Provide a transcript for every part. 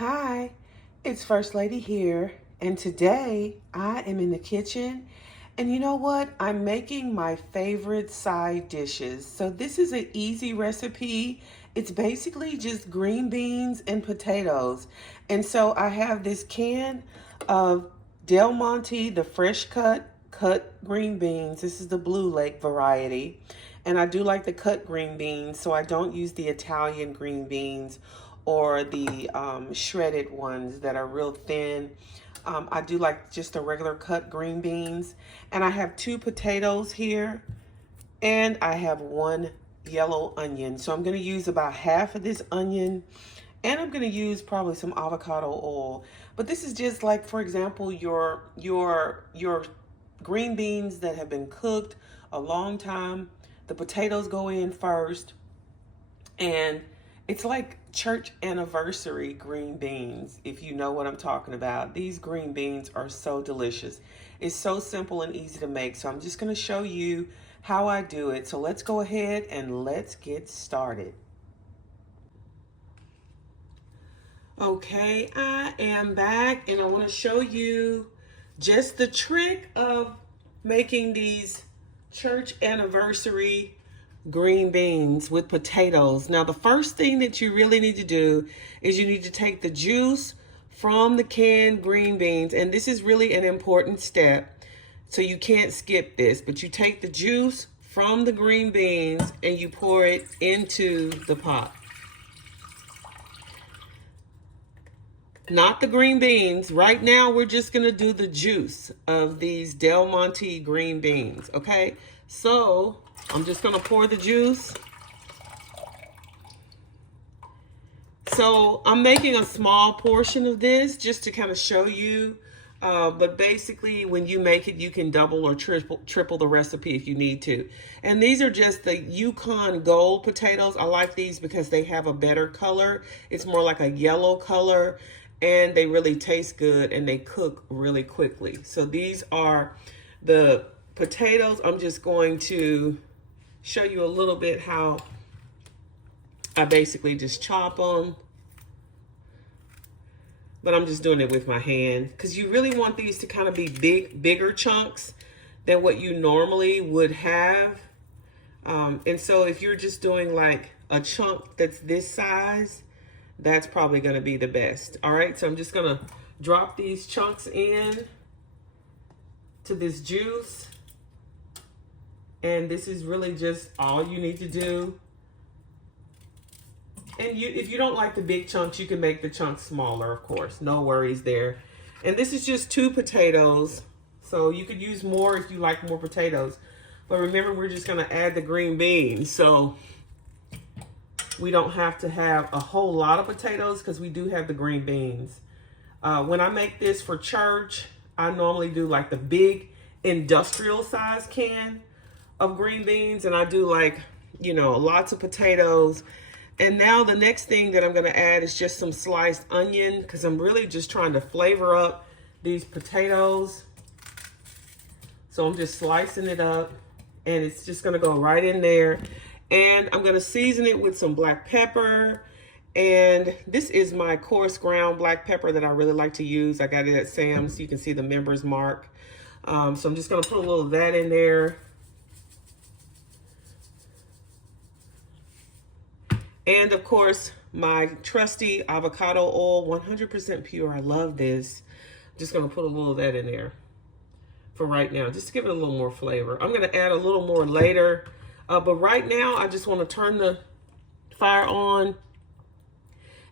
Hi, it's First Lady here, and today I am in the kitchen. And you know what? I'm making my favorite side dishes. So, this is an easy recipe. It's basically just green beans and potatoes. And so, I have this can of Del Monte, the fresh cut green beans. This is the Blue Lake variety. And I do like the cut green beans, so I don't use the Italian green beans or the shredded ones that are real thin. I do like just the regular cut green beans. And I have 2 potatoes here, and I have 1 yellow onion. So I'm going to use about half of this onion, and I'm going to use probably some avocado oil. But this is just like, for example, your green beans that have been cooked a long time. The potatoes go in first, and it's like church anniversary green beans, if you know what I'm talking about. These green beans are so delicious. It's so simple and easy to make. So I'm just going to show you how I do it. So let's go ahead and let's get started. Okay, I am back, and I want to show you just the trick of making these church anniversary green beans with potatoes. Now, the first thing that you really need to do is you need to take the juice from the canned green beans, and this is really an important step, so you can't skip this. But you take the juice from the green beans and you pour it into the pot. Not the green beans. Right now, we're just going to do the juice of these Del Monte green beans, okay? So, I'm just going to pour the juice. So, I'm making a small portion of this just to kind of show you. But basically, when you make it, you can double or triple the recipe if you need to. And these are just the Yukon Gold potatoes. I like these because they have a better color. It's more like a yellow color. And they really taste good, and they cook really quickly. So these are the potatoes. I'm just going to show you a little bit how I basically just chop them. But I'm just doing it with my hand, because you really want these to kind of be bigger chunks than what you normally would have. And so if you're just doing like a chunk that's this size, that's probably going to be the best. All right, so I'm just going to drop these chunks in to this juice. And this is really just all you need to do. And if you don't like the big chunks, you can make the chunks smaller, of course. No worries there. And this is just 2 potatoes. So you could use more if you like more potatoes. But remember, we're just going to add the green beans. So we don't have to have a whole lot of potatoes because we do have the green beans. When I make this for church, I normally do like the big industrial size can of green beans. And I do like, you know, lots of potatoes. And now the next thing that I'm going to add is just some sliced onion, because I'm really just trying to flavor up these potatoes. So I'm just slicing it up, and it's just going to go right in there. And I'm going to season it with some black pepper. And this is my coarse ground black pepper that I really like to use. I got it at Sam's, so you can see the member's mark. So I'm just going to put a little of that in there. And of course, my trusty avocado oil, 100% pure. I love this. I'm just going to put a little of that in there for right now, just to give it a little more flavor. I'm going to add a little more later. But right now, I just want to turn the fire on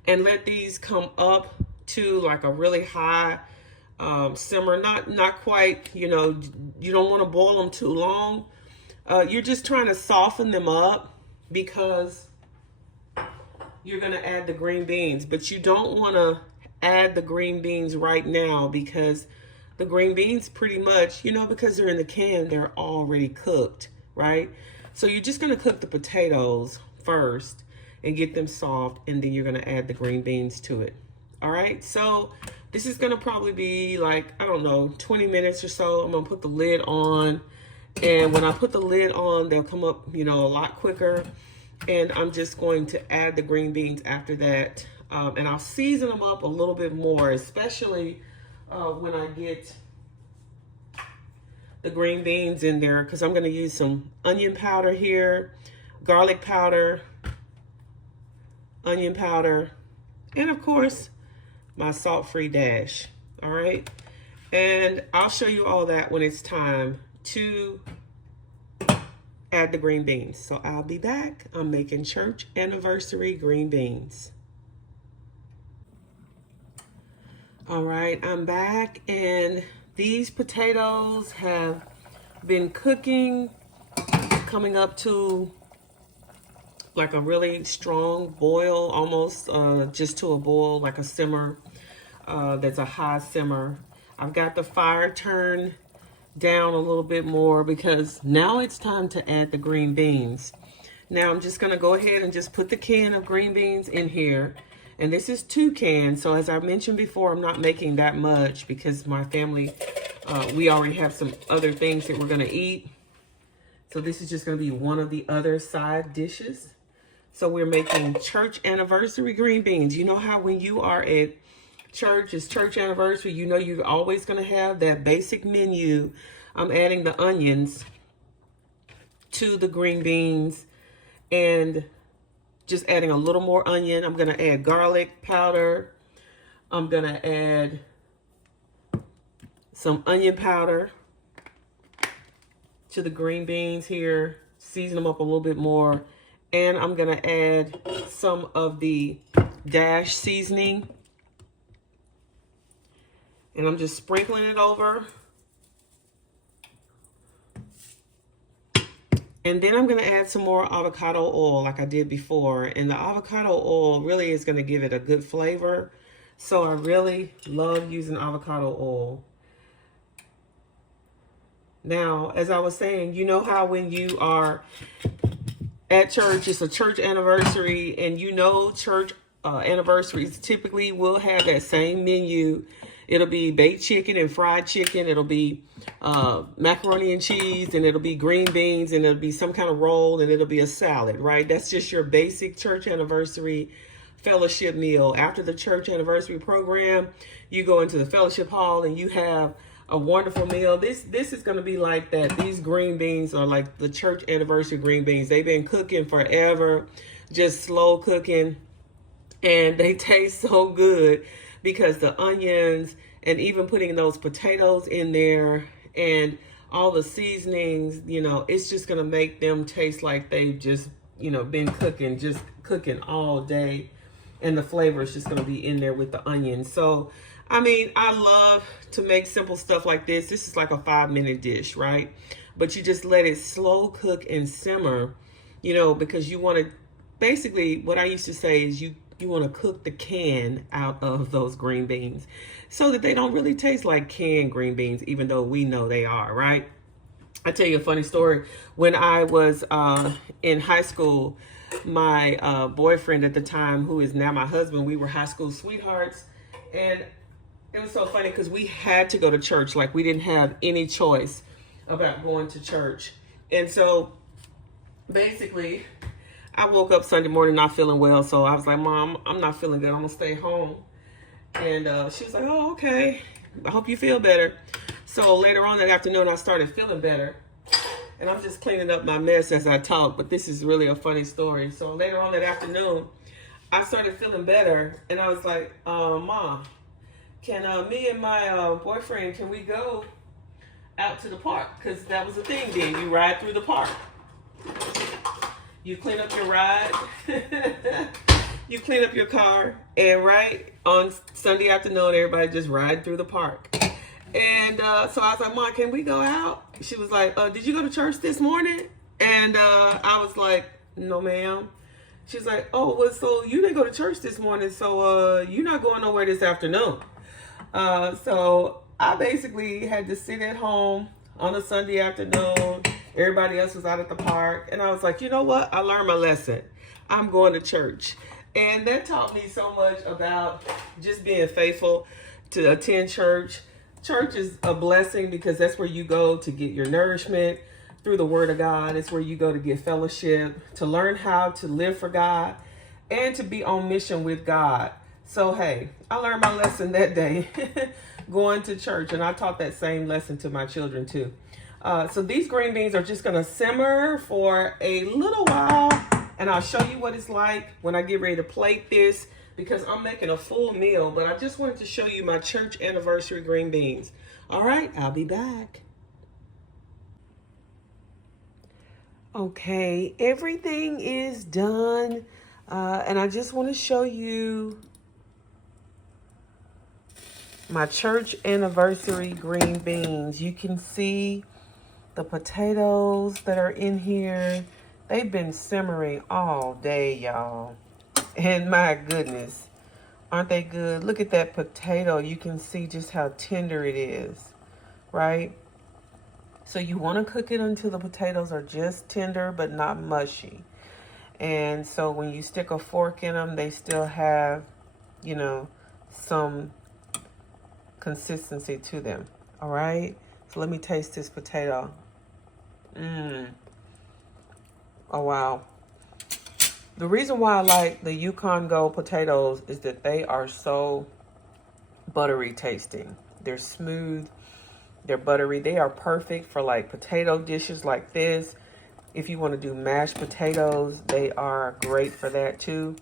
and let these come up to like a really high simmer. Not quite, you know, you don't want to boil them too long. You're just trying to soften them up because you're going to add the green beans. But you don't want to add the green beans right now, because the green beans pretty much, you know, because they're in the can, they're already cooked, right? So you're just going to cook the potatoes first and get them soft, and then you're going to add the green beans to it. All right, so this is going to probably be like, I don't know, 20 minutes or so. I'm going to put the lid on, and when I put the lid on, they'll come up, you know, a lot quicker. And I'm just going to add the green beans after that. And I'll season them up a little bit more, especially when I get the green beans in there, because I'm going to use some onion powder here, garlic powder, onion powder, and of course, my salt-free dash. All right. And I'll show you all that when it's time to add the green beans. So I'll be back. I'm making church anniversary green beans. All right, I'm back, and these potatoes have been cooking, coming up to like a really strong boil, almost just to a boil, like a simmer. That's a high simmer. I've got the fire turned down a little bit more because now it's time to add the green beans. Now I'm just gonna go ahead and just put the can of green beans in here. And this is 2 cans, so as I mentioned before, I'm not making that much because my family, we already have some other things that we're gonna eat. So this is just gonna be one of the other side dishes. So we're making church anniversary green beans. You know how when you are at church, it's church anniversary, you know you're always gonna have that basic menu. I'm adding the onions to the green beans and just adding a little more onion. I'm gonna add garlic powder. I'm gonna add some onion powder to the green beans here, season them up a little bit more. And I'm gonna add some of the dash seasoning. And I'm just sprinkling it over. And then I'm gonna add some more avocado oil like I did before. And the avocado oil really is gonna give it a good flavor. So I really love using avocado oil. Now, as I was saying, you know how when you are at church, it's a church anniversary, and you know church anniversaries typically will have that same menu. It'll be baked chicken and fried chicken. It'll be macaroni and cheese, and it'll be green beans, and it'll be some kind of roll, and it'll be a salad, right? That's just your basic church anniversary fellowship meal. After the church anniversary program, you go into the fellowship hall and you have a wonderful meal. This is going to be like that. These green beans are like the church anniversary green beans. They've been cooking forever, just slow cooking, and they taste so good because the onions and even putting those potatoes in there and all the seasonings, you know, it's just going to make them taste like they've just, you know, been cooking, just cooking all day. And the flavor is just going to be in there with the onions. So, I mean, I love to make simple stuff like this. This is like a 5-minute dish, right? But you just let it slow cook and simmer, you know, because you want to, basically what I used to say is you want to cook the can out of those green beans so that they don't really taste like canned green beans, even though we know they are, right? I tell you a funny story. When I was in high school, my boyfriend at the time, who is now my husband, we were high school sweethearts. And it was so funny because we had to go to church. Like, we didn't have any choice about going to church. And so basically, I woke up Sunday morning not feeling well. So I was like, Mom, I'm not feeling good. I'm going to stay home. And she was like, oh, okay. I hope you feel better. So later on that afternoon, I started feeling better. And I'm just cleaning up my mess as I talk, but this is really a funny story. So later on that afternoon, I started feeling better. And I was like, Mom, can me and my boyfriend, can we go out to the park? Because that was the thing then. You ride through the park. You clean up your ride. You clean up your car. And right on Sunday afternoon, everybody just ride through the park. And so I was like, Mom, can we go out? She was like, did you go to church this morning? And I was like, no, ma'am. She's like, oh, well, so you didn't go to church this morning, so you're not going nowhere this afternoon. So I basically had to sit at home on a Sunday afternoon. Everybody else was out at the park. And I was like, you know what? I learned my lesson. I'm going to church. And that taught me so much about just being faithful to attend church. Church is a blessing because that's where you go to get your nourishment through the Word of God. It's where you go to get fellowship, to learn how to live for God, and to be on mission with God. So, hey, I learned my lesson that day going to church, and I taught that same lesson to my children too. So these green beans are just gonna simmer for a little while, and I'll show you what it's like when I get ready to plate this, because I'm making a full meal, but I just wanted to show you my church anniversary green beans. All right, I'll be back. Okay, everything is done, and I just want to show you my church anniversary green beans. You can see the potatoes that are in here. They've been simmering all day, y'all. And my goodness, aren't they good? Look at that potato. You can see just how tender it is, right? So you want to cook it until the potatoes are just tender but not mushy. And so when you stick a fork in them, they still have, you know, some consistency to them. All right. So let me taste this potato. Oh, wow. The reason why I like the Yukon Gold potatoes is that they are so buttery tasting. They're smooth. They're buttery. They are perfect for like potato dishes like this. If you want to do mashed potatoes, they are great for that too.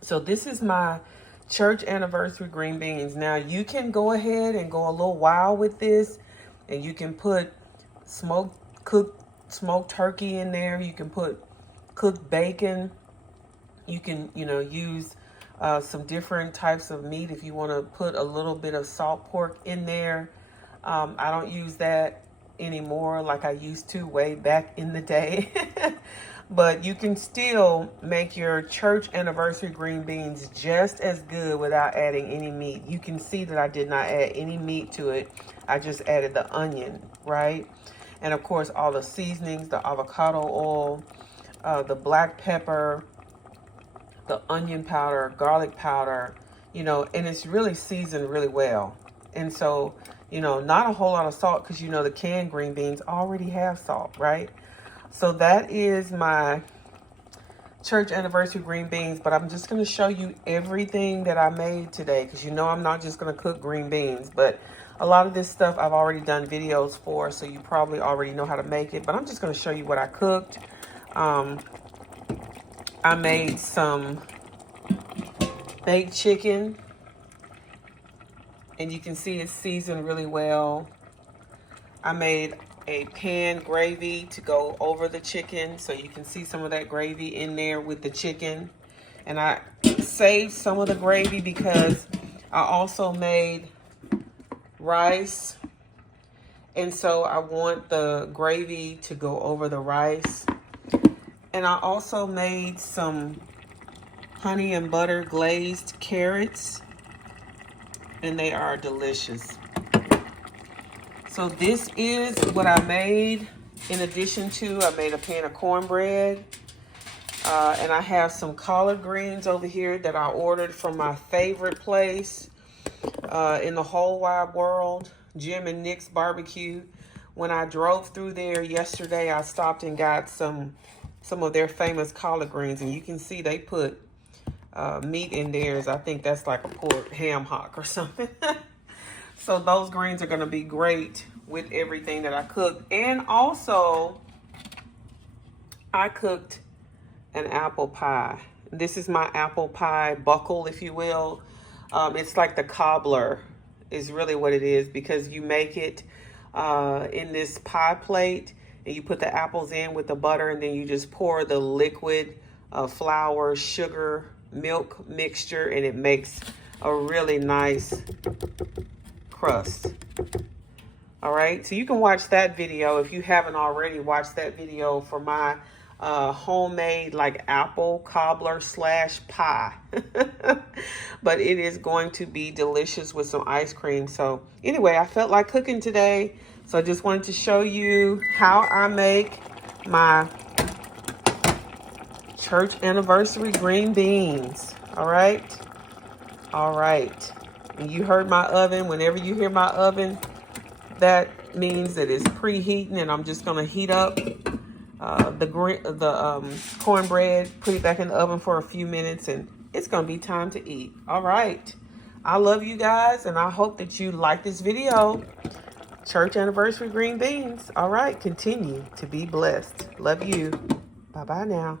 So this is my church anniversary green beans. Now you can go ahead and go a little wild with this, and you can put cooked smoked turkey in there. You can put cooked bacon. You can, use some different types of meat if you want to put a little bit of salt pork in there. I don't use that anymore like I used to way back in the day. But you can still make your church anniversary green beans just as good without adding any meat. You can see that I did not add any meat to it. I just added the onion, right? And of course, all the seasonings, the avocado oil, the black pepper, the onion powder, garlic powder, and it's really seasoned really well. And so, not a whole lot of salt because, the canned green beans already have salt, right? So that is my church anniversary green beans, but I'm just going to show you everything that I made today because, I'm not just going to cook green beans, but a lot of this stuff I've already done videos for, so you probably already know how to make it, but I'm just going to show you what I cooked. I made some baked chicken, and you can see it's seasoned really well. I made a pan gravy to go over the chicken, so you can see some of that gravy in there with the chicken. And I saved some of the gravy because I also made rice, and so I want the gravy to go over the rice. And I also made some honey and butter glazed carrots, and they are delicious. So this is what I made. In addition to, I made a pan of cornbread, and I have some collard greens over here that I ordered from my favorite place in the whole wide world, Jim and Nick's Barbecue. When I drove through there yesterday, I stopped and got some of their famous collard greens, and you can see they put meat in theirs. I think that's like a pork ham hock or something. So those greens are going to be great with everything that I cooked. And also, I cooked an apple pie. This is my apple pie buckle, if you will. It's like the cobbler is really what it is, because you make it in this pie plate, and you put the apples in with the butter, and then you just pour the liquid flour, sugar, milk mixture, and it makes a really nice crust. All right, so you can watch that video if you haven't already watched that video for my homemade like apple cobbler / pie. But it is going to be delicious with some ice cream. So anyway, I felt like cooking today, so I just wanted to show you how I make my church anniversary green beans. All right. And you heard my oven. Whenever you hear my oven, that means that it's preheating, and I'm just gonna heat up the cornbread, put it back in the oven for a few minutes, and it's going to be time to eat. All right. I love you guys, and I hope that you like this video. Church anniversary green beans. All right. Continue to be blessed. Love you. Bye-bye now.